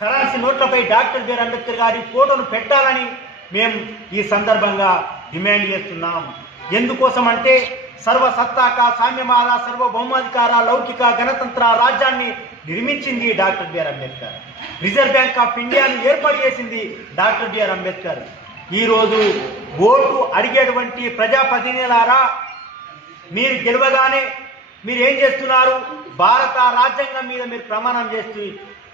Currency నోట్లపై doctor B R Ambedkar గారి ఫోటోను పెట్టాలని మేము ఈ సందర్భంగా డిమాండ్ చేస్తున్నాం. ఎందుకోసం అంటే సర్వసత్తాక సామ్యవాద సర్వభౌమాధికార లౌకిక గణతంత్ర రాజ్యాన్ని నిర్మించింది doctor B R Ambedkar. Reserve bank of ఇండియాను ఏర్పాటు చేసింది డాక్టర్ బిఆర్ అంబేద్కర్. ఈరోజు ఓటు అడిగేటువంటి ప్రజాప్రతినిధులారా, మీరు గెలవగానే మీరు ఏం చేస్తున్నారు? భారత రాజ్యాంగం మీద మీరు ప్రమాణం చేస్తూ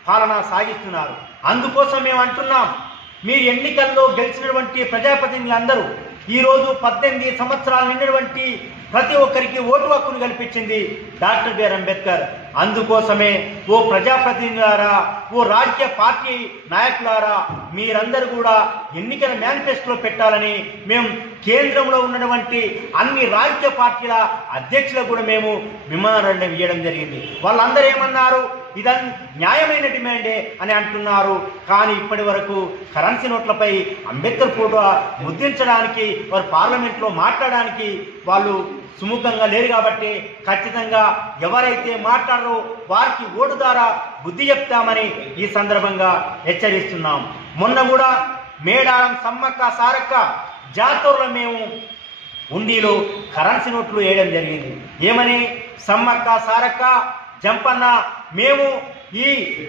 పాలన సాగిస్తున్నారు. అందుకోసం మేము అంటున్నాం, మీ ఎన్నికల్లో గెలిచినటువంటి ప్రజాప్రతినిధులందరూ ఈరోజు 18 సంవత్సరాలు నిండినటువంటి ప్రతి ఒక్కరికి ఓటు హక్కును కల్పించింది డాక్టర్ బిఆర్ అంబేద్కర్. అందుకోసమే ఓ ప్రజాప్రతినిధులారా, ఓ రాజకీయ పార్టీ నాయకులారా, మీరందరూ కూడా ఎన్నికల మేనిఫెస్టోలో పెట్టాలని మేము కేంద్రంలో ఉన్నటువంటి అన్ని రాజకీయ పార్టీల అధ్యక్షులకు కూడా మేము మెమోరాండం ఇవ్వడం జరిగింది. వాళ్ళందరూ ఏమన్నారు? ఇదని న్యాయమైన డిమాండే అని అంటున్నారు. కానీ ఇప్పటి వరకు కరెన్సీ నోట్లపై అంబేద్కర్ ఫోటో ముద్రించడానికి, వారు పార్లమెంట్లో మాట్లాడడానికి వాళ్ళు సుముఖంగా లేరు. కాబట్టి ఖచ్చితంగా ఎవరైతే మాట్లాడారో వారికి ఓటు ద్వారా బుద్ధి చెప్తామని ఈ సందర్భంగా హెచ్చరిస్తున్నాం. మొన్న కూడా మేడారం సమ్మక్క సారక్క జాతరలో మేము ఉండిలో కరెన్సీ నోట్లు వేయడం జరిగింది. ఏమని? సమ్మక్క సారక్క జంపన్న, మేము ఈ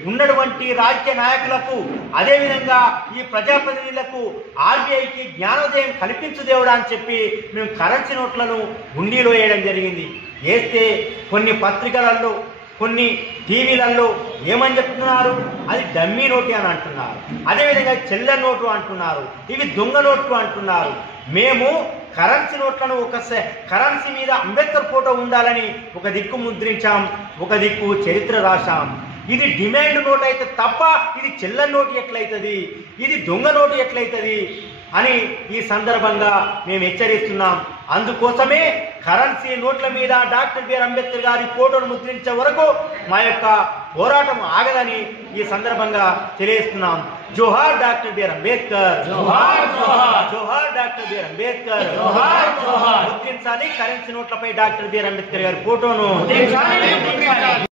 ఉన్నటువంటి రాజకీయ నాయకులకు, అదేవిధంగా ఈ ప్రజాప్రతినిధులకు ఆర్బీఐకి జ్ఞానోదయం కల్పించుదేవుడా అని చెప్పి మేము కరెన్సీ నోట్లను హుండీలో వేయడం జరిగింది. వేస్తే కొన్ని పత్రికలలో, కొన్ని టీవీలలో ఏమని చెప్తున్నారు? అది డమ్మీ నోటు అని అంటున్నారు. అదేవిధంగా చెల్ల నోటు అంటున్నారు, ఇవి దొంగ నోట్లు అంటున్నారు. మేము కరెన్సీ నోట్లను కరెన్సీ మీద అంబేద్కర్ ఫోటో ఉండాలని ఒక దిక్కు ముద్రించాం, ఒక దిక్కు చరిత్ర రాశాం. ఇది డిమాండ్ నోట్ అయితే తప్ప ఇది చెల్ల నోటు ఎట్లయితుంది, ఇది దొంగ నోటు ఎట్లయితుంది అని ఈ సందర్భంగా మేము హెచ్చరిస్తున్నాం. అందుకోసమే కరెన్సీ నోట్ల మీద డాక్టర్ బిఆర్ అంబేద్కర్ గారి ఫోటోను ముద్రించే వరకు మా యొక్క పోరాటం ఆగదని ఈ సందర్భంగా తెలియజేస్తున్నాం. జోహార్ డాక్టర్ బిఆర్ అంబేద్కర్, జోహార్ జోహార్, జోహార్ డాక్టర్ బిఆర్ అంబేద్కర్, జోహార్ జోహార్. ముద్రించాలి కరెన్సీ నోట్లపై డాక్టర్ బిఆర్ అంబేద్కర్ గారి ఫోటోను.